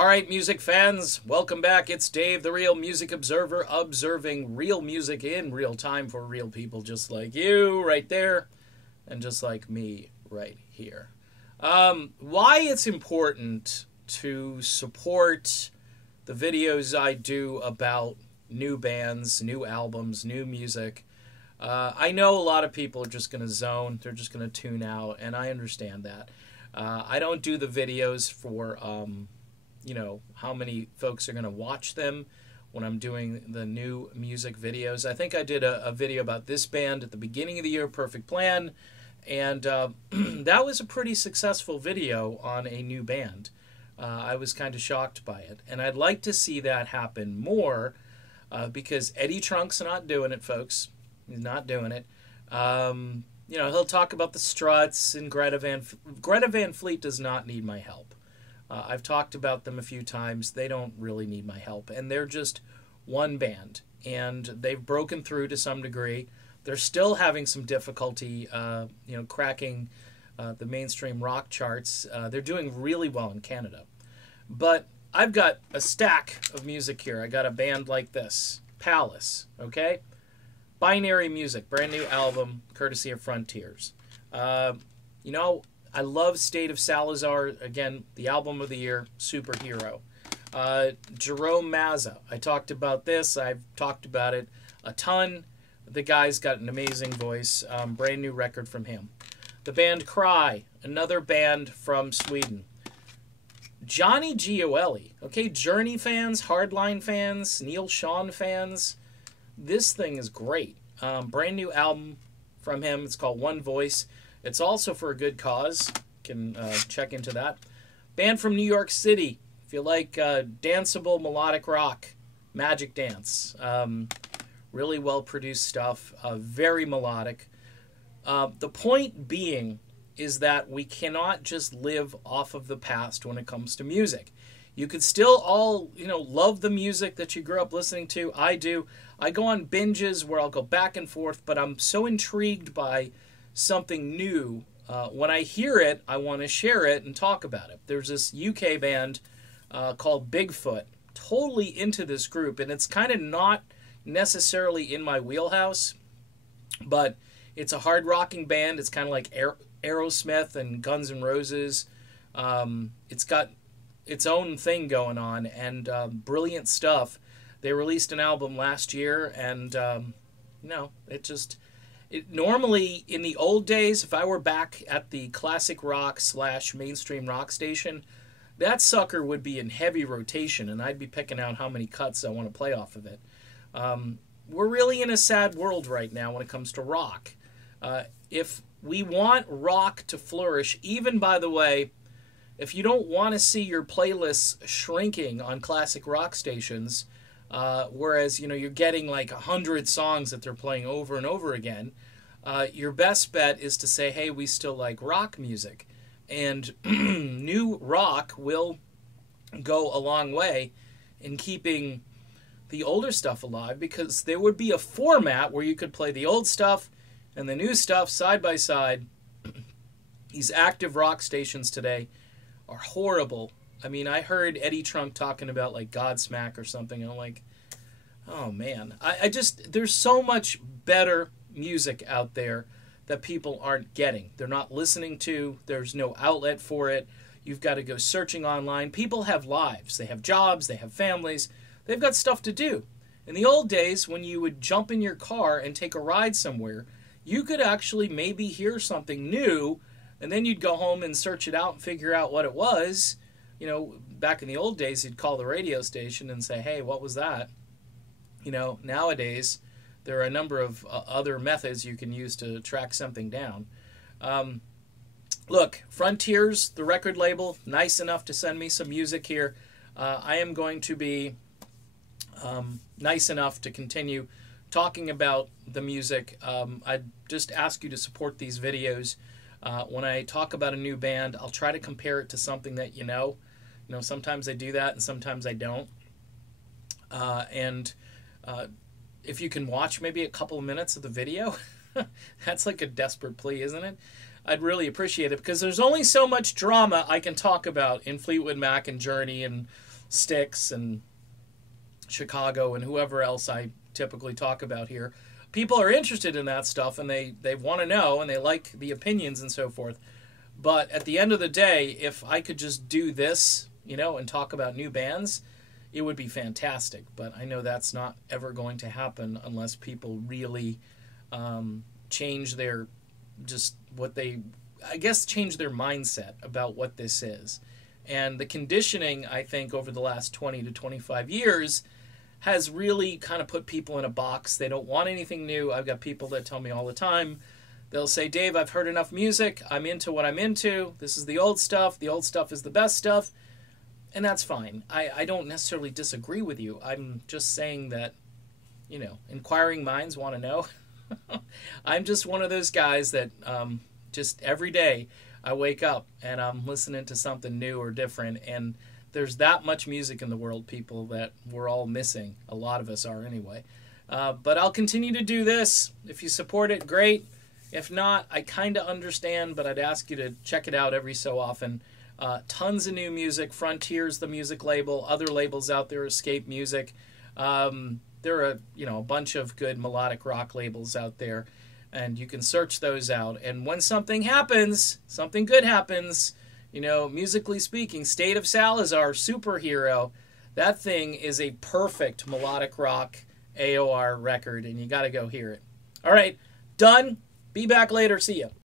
All right, music fans, welcome back. It's Dave, the Real Music Observer, observing real music in real time for real people just like you right there and just like me right here. Why it's important to support the videos I do about new bands, new albums, new music. I know a lot of people are just going to zone. They're just going to tune out, and I understand that. I don't do the videos for... you know, how many folks are going to watch them when I'm doing the new music videos. I think I did a video about this band at the beginning of the year, Perfect Plan, and that was a pretty successful video on a new band. I was kind of shocked by it, and I'd like to see that happen more because Eddie Trunk's not doing it, folks. He's not doing it. You know, he'll talk about the Struts and Greta Van Fleet does not need my help. I've talked about them a few times. They don't really need my help. And they're just one band. And they've broken through to some degree. They're still having some difficulty, you know, cracking the mainstream rock charts. They're doing really well in Canada. But I've got a stack of music here. I got a band like this. Palace, okay? Binary Music, brand new album, courtesy of Frontiers. You know, I love State of Salazar. Again, the album of the year, Superhero. Jerome Mazza. I talked about this. I've talked about it a ton. The guy's got an amazing voice. Brand new record from him. The band Cry, another band from Sweden. Johnny Gioeli. Okay, Journey fans, Hardline fans, Neil Sean fans. This thing is great. Brand new album from him. It's called One Voice. It's also for a good cause. Can check into that. Band from New York City. If you like danceable melodic rock, Magic Dance. Really well-produced stuff. Very melodic. The point being is that we cannot just live off of the past when it comes to music. You could still all, you know, love the music that you grew up listening to. I do. I go on binges where I'll go back and forth, but I'm so intrigued by something new. When I hear it, I want to share it and talk about it. There's this UK band called Bigfoot. Totally into this group, and it's kind of not necessarily in my wheelhouse, but it's a hard rocking band. It's kind of like Aerosmith and Guns N' Roses. It's got its own thing going on, and brilliant stuff. They released an album last year, and you know, normally, in the old days, if I were back at the classic rock / mainstream rock station, that sucker would be in heavy rotation, and I'd be picking out how many cuts I want to play off of it. We're really in a sad world right now when it comes to rock. If we want rock to flourish, even, by the way, if you don't want to see your playlists shrinking on classic rock stations, whereas, you know, you're getting like 100 songs that they're playing over and over again, your best bet is to say, hey, we still like rock music. And new rock will go a long way in keeping the older stuff alive, because there would be a format where you could play the old stuff and the new stuff side by side. These active rock stations today are horrible. I mean, I heard Eddie Trunk talking about like Godsmack or something, and I'm like, oh man. I just, there's so much better music out there that people aren't getting. They're not listening to. There's no outlet for it. You've got to go searching online. People have lives. They have jobs. They have families. They've got stuff to do. In the old days, when you would jump in your car and take a ride somewhere, you could actually maybe hear something new, and then you'd go home and search it out and figure out what it was. You know, back in the old days, you'd call the radio station and say, hey, what was that? You know, nowadays, there are a number of other methods you can use to track something down. Look, Frontiers, the record label, nice enough to send me some music here. I am going to be nice enough to continue talking about the music. I just ask you to support these videos. When I talk about a new band, I'll try to compare it to something that you know. You know, sometimes I do that and sometimes I don't. If you can watch maybe a couple of minutes of the video, that's like a desperate plea, isn't it? I'd really appreciate it, because there's only so much drama I can talk about in Fleetwood Mac and Journey and Styx and Chicago and whoever else I typically talk about here. People are interested in that stuff, and they want to know, and they like the opinions and so forth. But at the end of the day, if I could just do this, and talk about new bands, it would be fantastic. But I know that's not ever going to happen unless people really change their change their mindset about what this is. And the conditioning, I think, over the last 20 to 25 years has really kind of put people in a box. They don't want anything new. I've got people that tell me all the time, they'll say, Dave, I've heard enough music. I'm into what I'm into. This is the old stuff. The old stuff is the best stuff. And that's fine. I don't necessarily disagree with you. I'm just saying that, inquiring minds want to know. I'm just one of those guys that just every day I wake up and I'm listening to something new or different. And there's that much music in the world, people, that we're all missing. A lot of us are anyway. But I'll continue to do this. If you support it, great. If not, I kind of understand, but I'd ask you to check it out every so often. Tons of new music. Frontier's the music label. Other labels out there, Escape Music. There are a bunch of good melodic rock labels out there, and you can search those out. And when something happens, something good happens, musically speaking, State of Salazar, Superhero, that thing is a perfect melodic rock AOR record, and you got to go hear it. All right, done. Be back later. See ya.